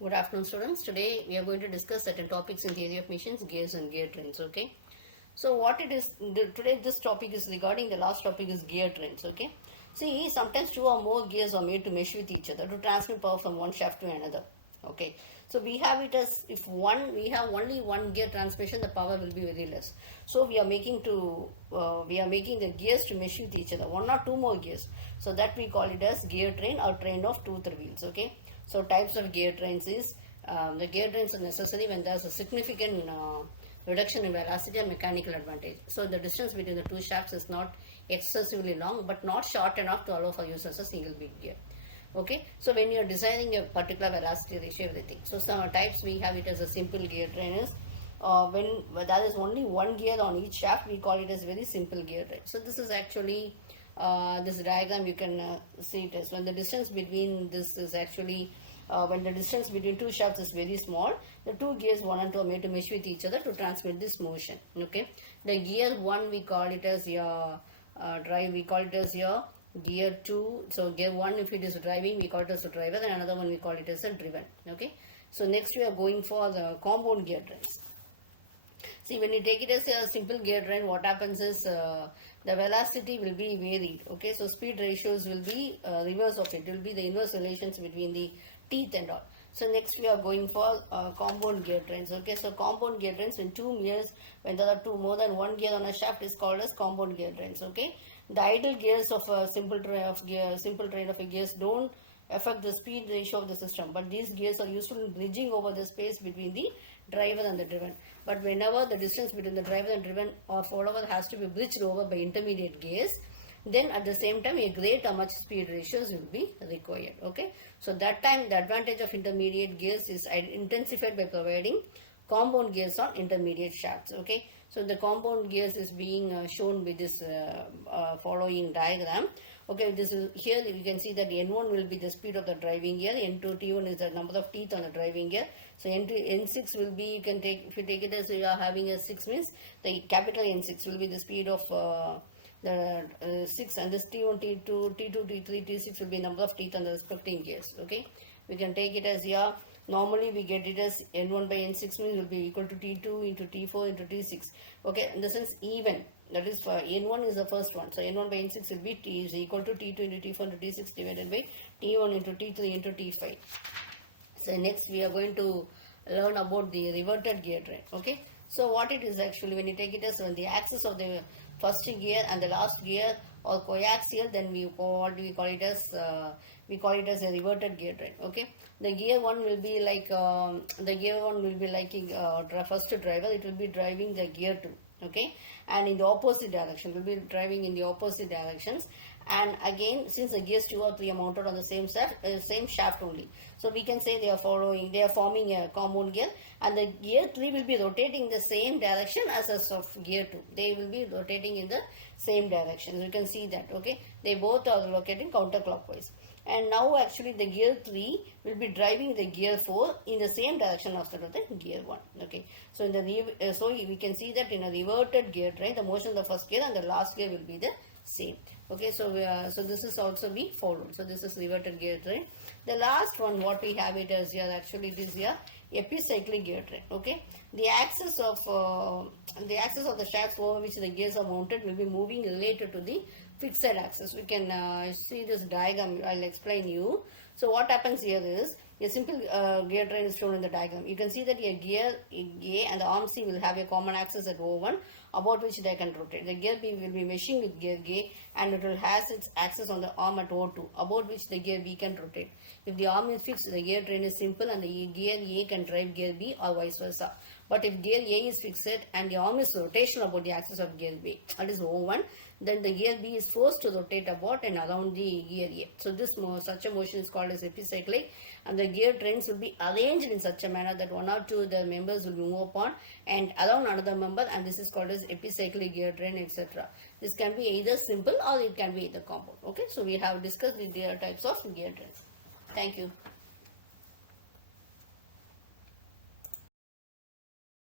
Good afternoon, students. Today we are going to discuss certain topics in theory of machines, gears and gear trains. Okay. So what it is today? This topic is regarding the last topic is gear trains. Okay. See, sometimes two or more gears are made to mesh with each other to transmit power from one shaft to another. Okay. So we have it as if we have only one gear transmission, the power will be very less. So we are making the gears to mesh with each other, one or two more gears. So that we call it as gear train or train of two-three wheels. Okay. So types of gear trains is the gear trains are necessary when there is a significant reduction in velocity and mechanical advantage. So the distance between the two shafts is not excessively long but not short enough to allow for use as a single big gear. Okay, so when you are designing a particular velocity ratio, everything. So some types we have it as a simple gear train is when there is only one gear on each shaft, we call it as very simple gear train. So this is actually this diagram you can see it as when the distance between this is actually when the distance between two shafts is very small, the two gears 1 and 2 are made to mesh with each other to transmit this motion. Okay, the gear 1 we call it as your drive, we call it as your gear 2. So gear 1, if it is driving, we call it as a driver, and another one we call it as a driven. Okay, so next we are going for the compound gear trains. See, when you take it as a simple gear train, what happens is the velocity will be varied. Okay, so speed ratios will be reverse of it. It will be the inverse relations between the teeth and all. So next we are going for compound gear trains. Okay, so compound gear trains when two gears, when there are more than one gear on a shaft is called as compound gear trains. Okay, the idle gears of a simple train of gears don't affect the speed ratio of the system, but these gears are useful in bridging over the space between the driver and the driven. But whenever the distance between the driver and driven or follower has to be bridged over by intermediate gears, then at the same time a great much speed ratios will be required. Okay, so that time the advantage of intermediate gears is intensified by providing compound gears on intermediate shafts. Okay, so the compound gears is being shown with this following diagram. Okay, this is here you can see that N1 will be the speed of the driving gear, N2 T1 is the number of teeth on the driving gear. So N6 will be, you can take, if you take it as you are having a 6 means the capital N6 will be the speed of the 6, and this T1, T2, T2, T3, T6 will be number of teeth on the respective gears. Okay, we can take it as here. Normally we get it as N1 by N6 means will be equal to T2 into T4 into T6. Okay, in the sense even, that is for N1 is the first one. So N1 by N6 will be T is equal to T2 into T4 into T6 divided by T1 into T3 into T5. So next we are going to learn about the reverted gear train. Okay, so what it is actually, when you take it as when the axis of the first gear and the last gear or coaxial, then we call it as a reverted gear train. Okay, the gear 1 will be like first driver, it will be driving the gear 2. Okay, and in the opposite direction will be driving in the opposite directions, and again since the gears 2 or 3 are mounted on the same shaft only, so we can say they are forming a compound gear, and the gear 3 will be rotating the same direction as of gear 2. They will be rotating in the same direction. You can see that. Okay, they both are rotating counterclockwise, and now actually the gear 3 will be driving the gear 4 in the same direction of the gear 1. Okay, so in the so we can see that in a reverted gear train, the motion of the first gear and the last gear will be the same. Okay, so so this is also be followed. So this is reverted gear train. The last one what we have it as here, actually it is here epicyclic gear train. Okay, the axis of the shafts over which the gears are mounted will be moving related to the fixed axis. We can see this diagram. I'll explain you. So what happens here is a simple gear train is shown in the diagram. You can see that a gear A and the arm C will have a common axis at O1 about which they can rotate. The gear B will be meshing with gear A, and it will has its axis on the arm at O2 about which the gear B can rotate. If the arm is fixed, the gear train is simple and the gear A can drive gear B or vice versa. But if gear A is fixed and the arm is rotational about the axis of gear B, that is O1, then the gear B is forced to rotate about and around the gear A. So this such a motion is called as epicyclic, and the gear trains will be arranged in such a manner that one or two of the members will move upon and around another member, and this is called as epicyclic gear train, etc. This can be either simple or it can be either compound. Okay, so we have discussed the types of gear trains. Thank you.